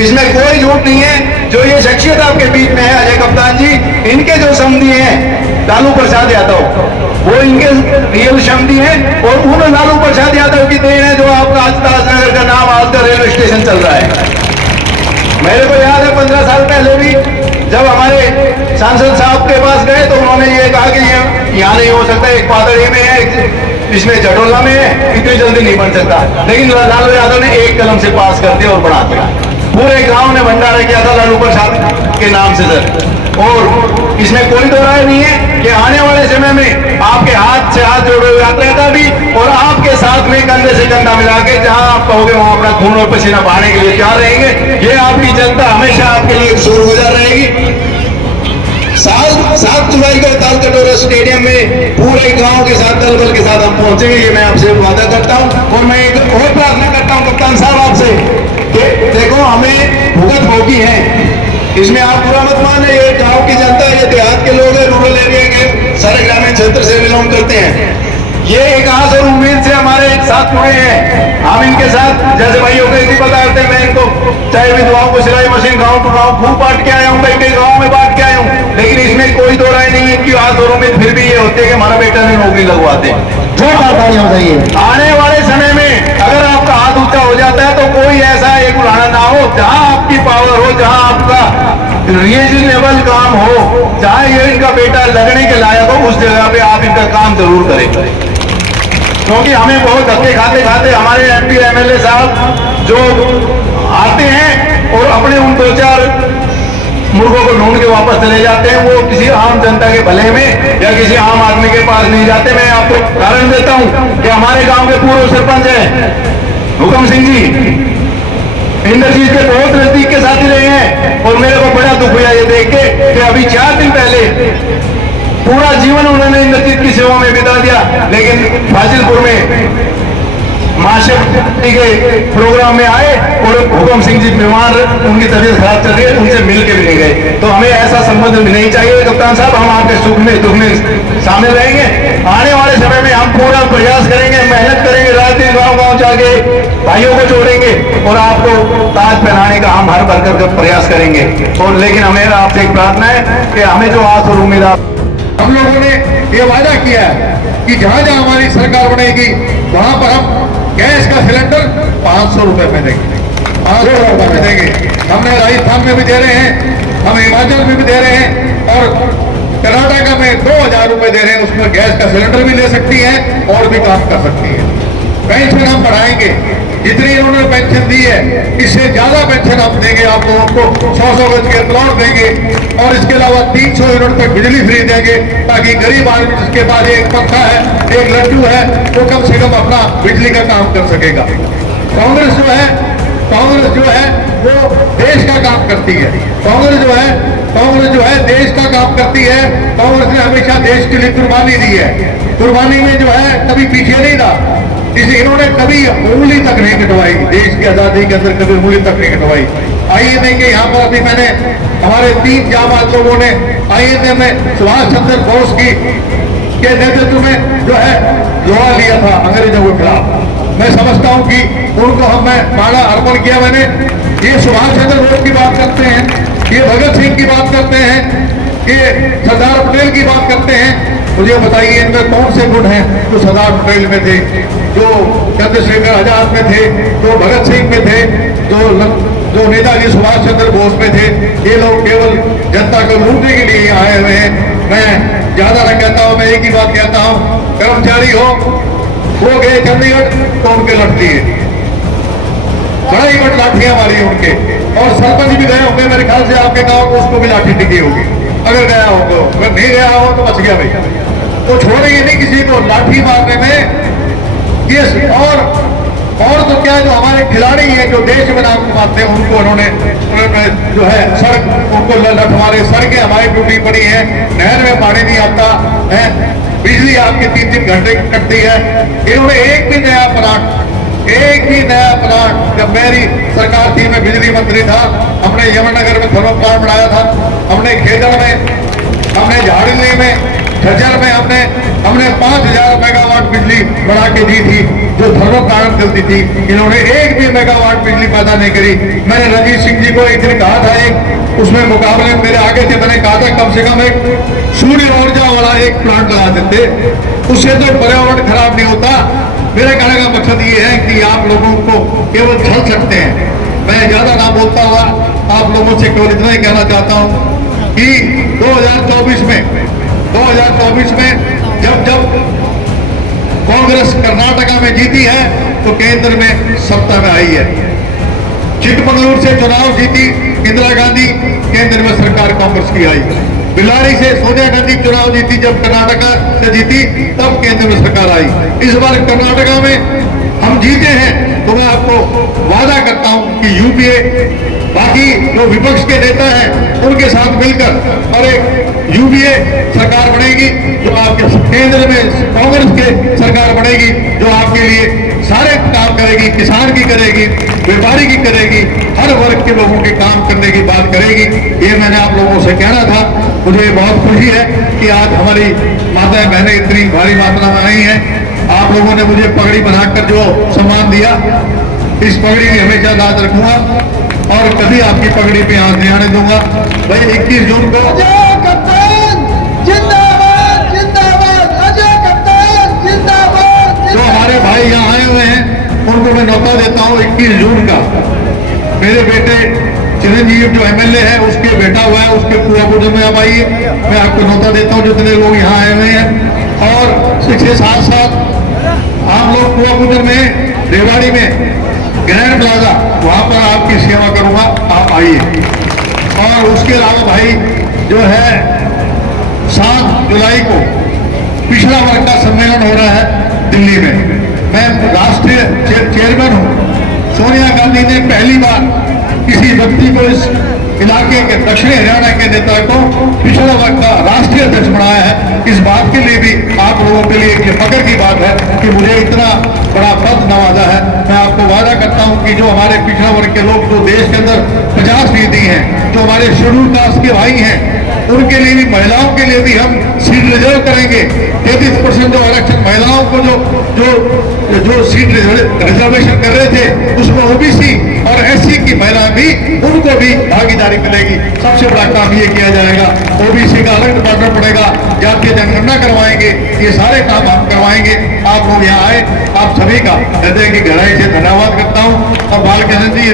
इसमें कोई झूठ नहीं है। जो ये शख्सियत आपके बीच में है अजय कप्तान जी, इनके जो समधी हैं लालू प्रसाद यादव, वो इनके रियल समधी हैं और उन लालू प्रसाद यादव की देन है जो आपका आज ताजनगर का नाम आज का रेलवे स्टेशन चल रहा है। मेरे को याद है 15 साल पहले भी जब हमारे सांसद साहब के पास गए तो उन्होंने ये कहा कि ये यहाँ नहीं हो सकता, एक पादड़ी में है, इसमें जटोला में है, इतनी जल्दी नहीं बन सकता। लेकिन लालू यादव ने एक कलम से पास कर दिया और बना दिया। पूरे गांव ने भंडारा किया था लालू प्रसाद के नाम से सर। और इसमें कोई दो राय नहीं है कि आने वाले समय में आपके हाथ से हाथ जोड़े हुए यात्रा भी और आपके साथ में कंधे से कंधा मिला के जहां आप कहोगे वहां अपना खून और पसीना बहाने के लिए तैयार रहेंगे। ये आपकी जनता हमेशा आपके लिए शोर गुजार रहेगी। 7 जुलाई को तालकटोरा स्टेडियम में पूरे गांव के साथ दल बल के साथ हम पहुंचेंगे, ये मैं आपसे वादा करता हूं। और मैं एक और प्रार्थना करता हूं कप्तान साहब आपसे कि देखो हमें भुगत भोगी है, इसमें आप बुरा मत माने। ये गांव की जनता, ये देहात के लोग हैं, रूरल एरिया के सारे ग्रामीण क्षेत्र से बिलोंग करते हैं। ये एक आस और उम्मीद से हमारे साथ जुड़े हैं। हम इनके साथ जैसे भाइयों को इसी पता करते हैं, मैं इनको चाहे विधवाओं को सिलाई मशीन गाँव टू गाँव खूब बांट के आया हूँ, कई कई गाँव में बांट के आया हूँ। लेकिन इसमें कोई दो राय नहीं है कि आस और उम्मीद फिर भी ये होती है कि हमारा बेटा ने नौकरी लगवाते हैं। आने वाले समय में अगर आपका हाथ ऊंचा हो जाता है तो कोई ऐसा एक उदाहरण ना हो जहां आपकी पावर हो, जहां आपका रीजनेबल काम हो, जहां ये इनका बेटा लगने के लायक हो, उस जगह पे आप इनका काम जरूर करें। क्योंकि हमें बहुत धक्के खाते खाते हमारे एमपी एमएलए साहब जो आते हैं और अपने उन 2-4 मुर्गों को ढूंढ के वापस चले जाते हैं, वो किसी आम जनता के भले में या किसी आम आदमी के पास नहीं जाते। मैं आपको कारण देता हूं कि हमारे गांव के पूर्व सरपंच हैं हुकम सिंह जी, इंडस्ट्रीज के बहुत नजदीक के साथी रहे हैं। और मेरे को बड़ा दुख हुआ ये देख के कि अभी 4 दिन पहले पूरा जीवन उन्होंने इंडस्ट्रीज की सेवा में बिता दिया, लेकिन फाजिलपुर में महाशिवरात्रि के प्रोग्राम में आए और हुकम सिंह जी बीमार, उनकी तबीयत खराब चल रही है, उनसे मिल के भी नहीं गए। तो हमें ऐसा संबंध नहीं चाहिए कप्तान साहब। हम आपके सुख में दुख में शामिल रहेंगे। आने वाले समय में हम पूरा प्रयास करेंगे, मेहनत करेंगे, रात दिन गाँव गाँव जाके भाइयों को जोड़ेंगे और आपको ताज पहनाने का हम हर भरकर प्रयास करेंगे। और लेकिन हमें आपसे एक प्रार्थना है कि हमें जो आस और उम्मीद हम लोगों ने ये वादा किया है कि जहां जहां हमारी सरकार बनेगी वहां पर हम गैस का सिलेंडर 500 रुपए में देंगे, 500 रुपए में देंगे। हमने राजस्थान में भी दे रहे हैं, हम हिमाचल में भी दे रहे हैं और कर्नाटक में 2000 रुपए दे रहे हैं। उसमें गैस का सिलेंडर भी ले सकती है और भी काम कर सकती है। पेंशन हम बढ़ाएंगे, जितनी इन्होंने पेंशन दी है इससे ज्यादा पेंशन हम देंगे आप लोगों को। 100 गज के प्लॉट देंगे और इसके अलावा 300 यूनिट तक बिजली फ्री देंगे, ताकि गरीब आदमी जिसके पास एक पंखा है, एक लड्डू है, वो कम से कम अपना बिजली का काम कर सकेगा। कांग्रेस जो है वो देश का काम करती है। कांग्रेस जो है देश का काम करती है। कांग्रेस ने हमेशा देश के लिए कुर्बानी दी है। कुर्बानी में जो है कभी पीछे नहीं रहा। इन्होंने कभी उंगली तक नहीं कटवाई, देश की आजादी के अंदर कभी उंगली तक नहीं कटवाई। आइए देंगे यहाँ पर अभी मैंने हमारे 3 जाबाज लोगों ने आईएनए में सुभाष चंद्र बोस के नेतृत्व में जो है लोहा लिया था अंग्रेजों के खिलाफ। मैं समझता हूँ कि उनको मैं माला अर्पण किया मैंने। ये सुभाष चंद्र बोस की बात करते हैं, ये भगत सिंह की बात करते हैं, ये सरदार पटेल की बात करते हैं। मुझे बताइए इनमें कौन से गुण हैं जो सरदार पटेल में थे, जो चंद्रशेखर आजाद में थे, जो भगत सिंह में थे, जो नेताजी सुभाष चंद्र बोस में थे। ये लोग केवल जनता को लूटने के लिए आए हुए हैं। मैं ज्यादा न कहता हूँ, मैं एक ही बात कहता हूँ, कर्मचारी वो गए चंडीगढ़ तो उनके लट लिए, बड़ा ही बट लाठियां मारी उनके। और सरपंच भी गए होंगे मेरे ख्याल से आपके गाँव को, उसको भी लाठी टिकी होगी अगर गया हो तो। अगर नहीं गया हो तो बच गया भाई, तो छोड़ेंगे नहीं किसी को लाठी मारने में। ये और तो क्या है, जो हमारे खिलाड़ी हैं जो देश में नाम कमाते हैं उनको उन्होंने जो है सड़क उनको लठ मारे। सड़कें हमारी टूटी पड़ी है, नहर में पानी नहीं आता है, बिजली आपकी 3-3 घंटे कटती है। इन्होंने एक भी नया प्लांट जब मेरी सरकार थी, मैं बिजली मंत्री था, हमने यमुनानगर में थर्मल प्लांट बनाया था, हमने खेदड़ में, हमने झाड़िली में, झज्जर में हमने 5000 मेगावाट बिजली बढ़ा के दी थी जो थर्मल प्लांट चलती थी। इन्होंने एक भी मेगावाट बिजली पैदा नहीं करी। मैंने रणजीत सिंह जी जी को एक दिन कहा था, एक उसमें मुकाबले में मेरे आगे थे, मैंने कहा था कम से कम एक सूर्य ऊर्जा वाला एक प्लांट लगा देते, उससे तो पर्यावरण खराब नहीं होता। मेरे कहने का मकसद ये है कि आप लोगों को केवल छल सकते हैं। मैं ज्यादा ना बोलता हुआ आप लोगों से केवल इतना ही कहना चाहता हूं कि 2024 में जब कांग्रेस कर्नाटका में जीती है तो केंद्र में सत्ता में आई है। चिकमगलूर से चुनाव जीती इंदिरा गांधी, केंद्र में सरकार कांग्रेस की आई। बिलारी से सोनिया गांधी चुनाव जीती, जब कर्नाटका से जीती तब केंद्र में सरकार आई। इस बार कर्नाटका में हम जीते हैं तो मैं आपको वादा करता हूं कि यूपीए बाकी जो विपक्ष के नेता हैं उनके साथ मिलकर और एक यूपीए सरकार बनेगी जो आपके केंद्र में कांग्रेस के सरकार बनेगी जो आपके लिए सारे काम करेगी, किसान की करेगी, व्यापारी की करेगी, हर वर्ग के लोगों के काम करने की बात करेगी। ये मैंने आप लोगों से कहना था। मुझे बहुत खुशी है कि आज हमारी माताएं बहनें इतनी भारी मात्रा में आई हैं। आप लोगों ने मुझे पगड़ी बनाकर जो सम्मान दिया, इस पगड़ी की हमेशा याद रखूंगा और कभी आपकी पगड़ी पे हाथ नहीं आने दूंगा। भाई 21 जून को अजय कप्तान जिंदाबाद, जिंदाबाद, अजय कप्तान जिंदाबाद। जो हमारे भाई यहाँ आए हुए हैं उनको मैं न्योता देता हूँ 21 जून का। मेरे बेटे चिरंजीव जो एमएलए है उसके बेटा हुआ है, उसके पूरा पूजन में आप आइए। मैं आपको न्योता देता हूँ जितने लोग यहाँ आए हुए हैं। और इसके साथ साथ आप लोग पूरा पूजन में रेवाड़ी में ग्रैंड प्लाजा, वहां पर आपकी सेवा करूंगा, आप आइए। और उसके अलावा भाई जो है 7 जुलाई को पिछड़ा वर्ग का सम्मेलन हो रहा है दिल्ली में। मैं राष्ट्रीय चेयरमैन हूं। सोनिया गांधी ने पहली बार किसी व्यक्ति को इस इलाके के दक्षिणी हरियाणा के नेता को पिछड़ा वर्ग का राष्ट्रीय अध्यक्ष बनाया है। इस बात के लिए भी आप लोगों के लिए ये फख्र की बात है कि मुझे इतना बड़ा पद नवाजा है। मैं आपको वादा करता हूं कि जो हमारे पिछड़ा वर्ग के लोग जो देश के अंदर 50% हैं, जो हमारे शेड्यूल कास्ट के भाई हैं, उनके लिए भी, महिलाओं के लिए भी हम सीट रिजर्व करेंगे। 33% जो आरक्षण महिलाओं को जो सीट रिजर्वेशन कर रहे थे उसमें ओबीसी और एससी की महिला भी, उनको भी भागीदारी मिलेगी। सबसे बड़ा काम ये किया जाएगा, ओबीसी का अलग डिपार्टमेंट पड़ेगा, जातीय जनगणना करवाएंगे, ये सारे काम हम करवाएंगे। आप लोग यहाँ आए, आप सभी का हृदय की गहराई से धन्यवाद करता हूँ। और बालकृष्ण जी